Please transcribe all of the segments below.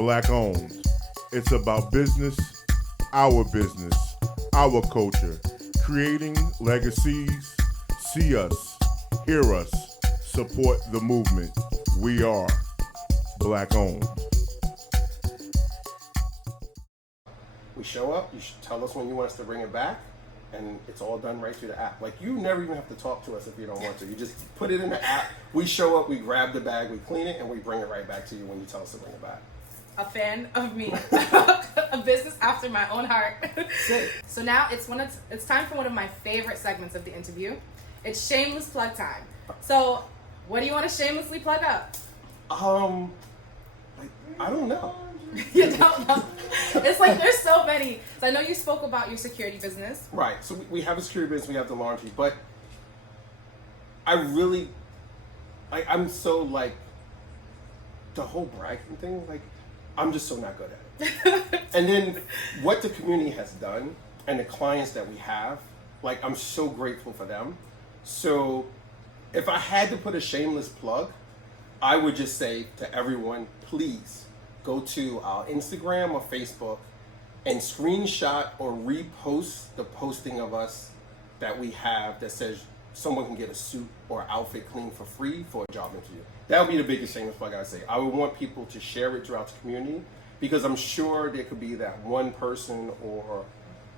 Black owned. It's about business, our culture, creating legacies. See us, hear us, support the movement. We are Black owned. We show up, you should tell us when you want us to bring it back, and it's all done right through the app. Like, you never even have to talk to us if you don't want to. You just put it in the app, we show up, we grab the bag, we clean it, and we bring it right back to you when you tell us to bring it back. A fan of me, a business after my own heart. So now it's time for one of my favorite segments of the interview. It's shameless plug time. So, what do you want to shamelessly plug up? I don't know. You don't know. It's like there's so many. So I know you spoke about your security business. Right. So we have a security business, we have the laundry, but I'm so like, the whole bragging thing, like, I'm just so not good at it. And then what the community has done and the clients that we have, like, I'm so grateful for them. So if I had to put a shameless plug, I would just say to everyone, please go to our Instagram or Facebook and screenshot or repost the posting of us that we have that says someone can get a suit or outfit clean for free for a job interview. That would be the biggest shameless plug I'd say. I would want people to share it throughout the community, because I'm sure there could be that one person, or,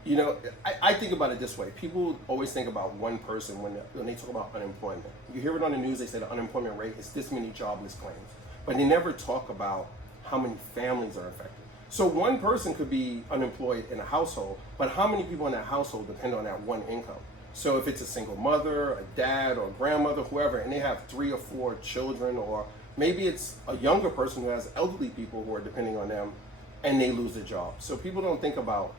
you know, I think about it this way. People always think about one person when they talk about unemployment. You hear it on the news, they say the unemployment rate is this many jobless claims, but they never talk about how many families are affected. So one person could be unemployed in a household, but how many people in that household depend on that one income? So if it's a single mother, a dad, or a grandmother, whoever, and they have 3 or 4 children, or maybe it's a younger person who has elderly people who are depending on them, and they lose their job. So people don't think about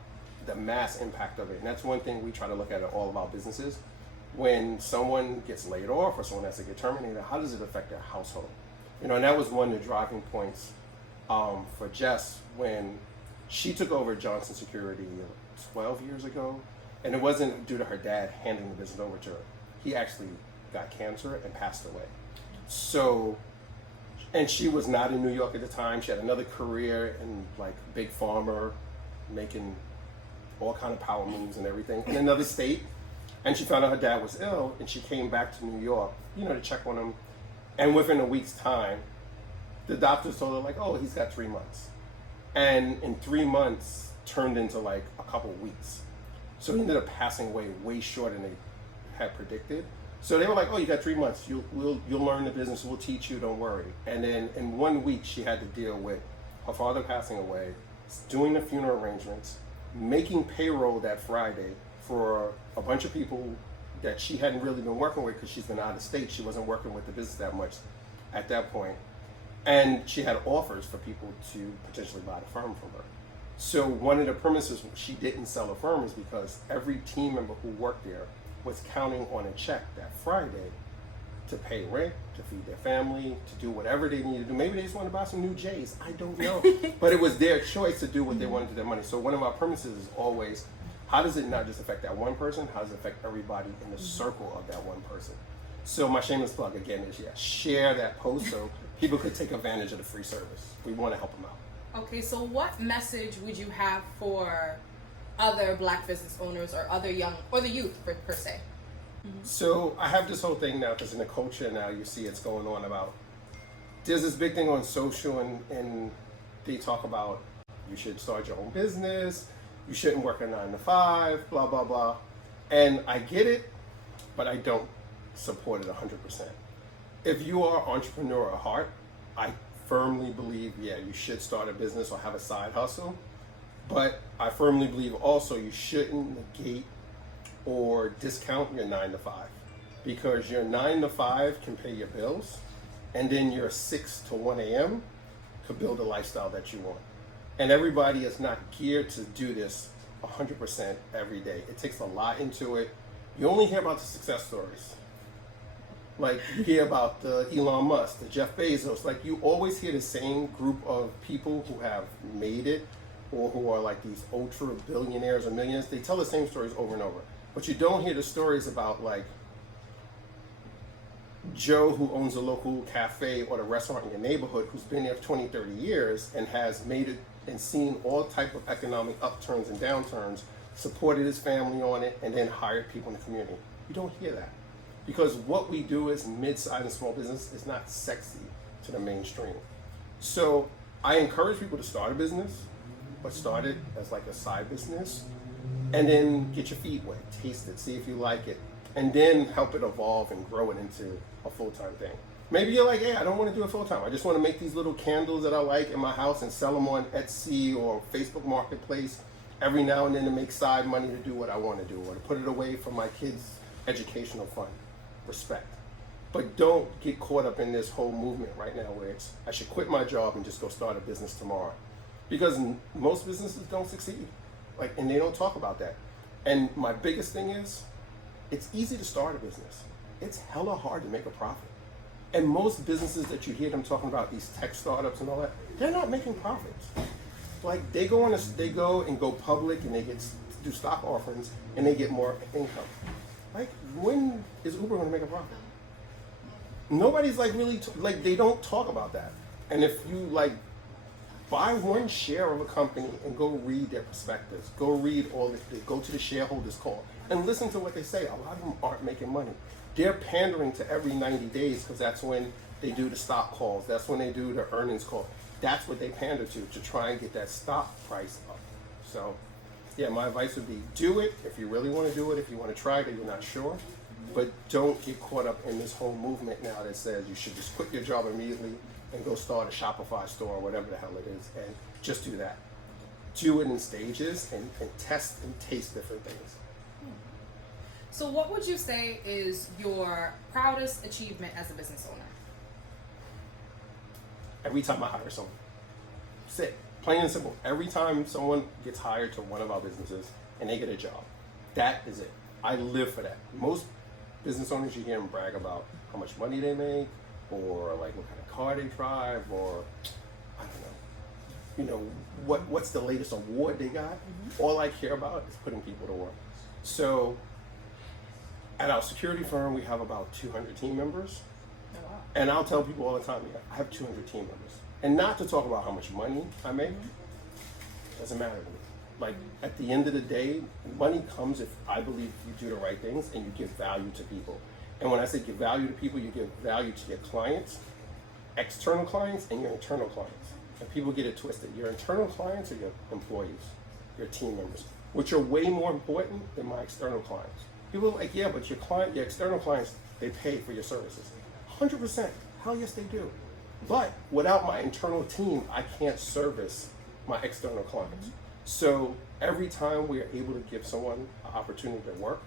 the mass impact of it. And that's one thing we try to look at in all of our businesses. When someone gets laid off or someone has to get terminated, how does it affect their household? You know, and that was one of the driving points for Jess when she took over Johnson Security 12 years ago. And it wasn't due to her dad handing the business over to her. He actually got cancer and passed away. So, and she was not in New York at the time. She had another career in like big pharma, making all kind of power moves and everything in another state. And she found out her dad was ill, and she came back to New York, you know, to check on him. And within a week's time, the doctors told her like, oh, he's got 3 months. And in 3 months turned into like a couple weeks. So he ended up passing away way shorter than they had predicted. So they were like, oh, you got 3 months. You'll learn the business. We'll teach you. Don't worry. And then in 1 week, she had to deal with her father passing away, doing the funeral arrangements, making payroll that Friday for a bunch of people that she hadn't really been working with because she's been out of state. She wasn't working with the business that much at that point. And she had offers for people to potentially buy the firm from her. So one of the premises she didn't sell a firm is because every team member who worked there was counting on a check that Friday to pay rent, to feed their family, to do whatever they needed to do. Maybe they just wanted to buy some new J's. I don't know. But it was their choice to do what they wanted with their money. So one of our premises is always, how does it not just affect that one person? How does it affect everybody in the circle of that one person? So my shameless plug again is, share that post so people could take advantage of the free service. We want to help them out. Okay, so what message would you have for other Black business owners or other young, or the youth per se? Mm-hmm. So I have this whole thing now, because in the culture now you see it's going on about, there's this big thing on social and they talk about you should start your own business, you shouldn't work a 9 to 5, blah, blah, blah. And I get it, but I don't support it 100%. If you are an entrepreneur at heart, I firmly believe, you should start a business or have a side hustle. But I firmly believe also you shouldn't negate or discount your 9 to 5, because your 9 to 5 can pay your bills, and then your 6 to 1 a.m. could build a lifestyle that you want. And everybody is not geared to do this 100% every day. It takes a lot into it. You only hear about the success stories. Like, you hear about the Elon Musk, the Jeff Bezos. Like, you always hear the same group of people who have made it, or who are like these ultra billionaires or millionaires. They tell the same stories over and over. But you don't hear the stories about like Joe, who owns a local cafe or the restaurant in your neighborhood, who's been there for 20, 30 years and has made it and seen all type of economic upturns and downturns, supported his family on it, and then hired people in the community. You don't hear that. Because what we do as mid-sized and small business is not sexy to the mainstream. So I encourage people to start a business, but start it as like a side business, and then get your feet wet, taste it, see if you like it, and then help it evolve and grow it into a full-time thing. Maybe you're like, hey, I don't want to do it full-time. I just want to make these little candles that I like in my house and sell them on Etsy or Facebook Marketplace every now and then to make side money to do what I want to do, or to put it away for my kids' educational fund. Respect. But don't get caught up in this whole movement right now where it's, I should quit my job and just go start a business tomorrow. Because most businesses don't succeed. And they don't talk about that. And my biggest thing is, it's easy to start a business. It's hella hard to make a profit. And most businesses that you hear them talking about, these tech startups and all that, they're not making profits. They go and go public and they do stock offerings and they get more income. When is Uber going to make a profit? Nobody's really they don't talk about that. And if you buy one share of a company and go read their prospectus, go read all this, go to the shareholders call and listen to what they say. A lot of them aren't making money. They're pandering to every 90 days because that's when they do the stock calls. That's when they do the earnings call. That's what they pander to try and get that stock price up. So, yeah, my advice would be do it if you really want to do it, if you want to try it and you're not sure. But don't get caught up in this whole movement now that says you should just quit your job immediately and go start a Shopify store or whatever the hell it is, and just do that. Do it in stages and test and taste different things. So what would you say is your proudest achievement as a business owner? Every time I hire someone. That's it. Plain and simple. Every time someone gets hired to one of our businesses and they get a job, that is it. I live for that. Most business owners, you hear them brag about how much money they make, or what kind of car they drive, or I don't know, what's the latest award they got. Mm-hmm. All I care about is putting people to work. So at our security firm, we have about 200 team members. Oh, wow. And I'll tell people all the time, I have 200 team members. And not to talk about how much money I make, doesn't matter to me. At the end of the day, money comes if I believe you do the right things and you give value to people. And when I say give value to people, you give value to your clients, external clients, and your internal clients. And people get it twisted. Your internal clients are your employees, your team members, which are way more important than my external clients. People are like, yeah, but your external clients, they pay for your services. 100%. Hell yes, they do. But without my internal team, I can't service my external clients. So every time we are able to give someone an opportunity to work,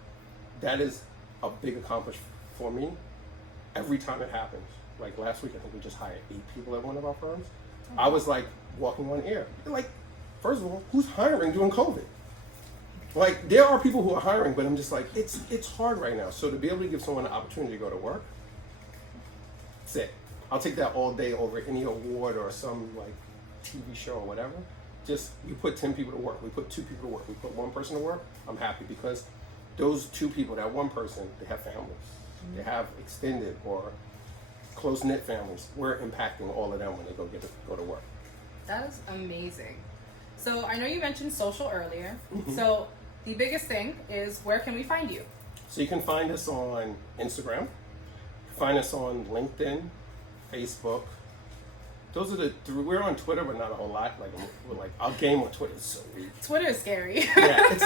that is a big accomplishment for me. Every time it happens. Last week, I think we just hired 8 people at one of our firms. Mm-hmm. I was walking on air. First of all, who's hiring during COVID? There are people who are hiring, but I'm just it's hard right now. So to be able to give someone an opportunity to go to work, that's it. I'll take that all day over any award or some TV show or whatever. Just, you put 10 people to work. We put 2 people to work. We put 1 person to work. I'm happy because those 2 people, that 1 person, they have families. Mm-hmm. They have extended or close-knit families. We're impacting all of them when they go to work. That is amazing. So I know you mentioned social earlier. Mm-hmm. So the biggest thing is, where can we find you? So you can find us on Instagram. Find us on LinkedIn, Facebook. Those are the 3. We're on Twitter, but not a whole lot. Our game on Twitter is so weak. Twitter is scary. Yeah, it's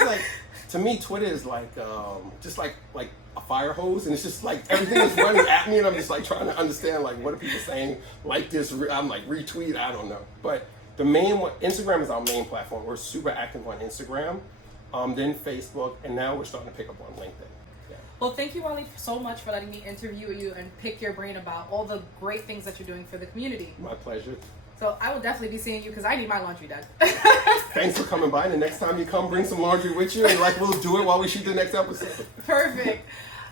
to me, Twitter is just like a fire hose, and it's just everything is running at me, and I'm just trying to understand what are people saying. This, I'm retweet. I don't know. But the main one, Instagram is our main platform. We're super active on Instagram, then Facebook, and now we're starting to pick up on LinkedIn. Well, thank you, Wally, so much for letting me interview you and pick your brain about all the great things that you're doing for the community. My pleasure. So I will definitely be seeing you because I need my laundry done. Thanks for coming by. And the next time you come, bring some laundry with you, and we'll do it while we shoot the next episode. Perfect.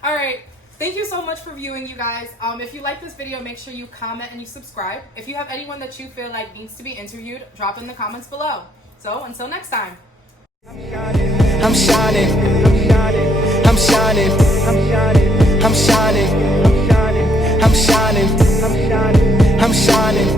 All right. Thank you so much for viewing, you guys. If you like this video, make sure you comment and you subscribe. If you have anyone that you feel needs to be interviewed, drop in the comments below. So until next time. I'm shining, I'm shining, I'm shining, I'm shining, I'm shining. I'm shining. I'm shining.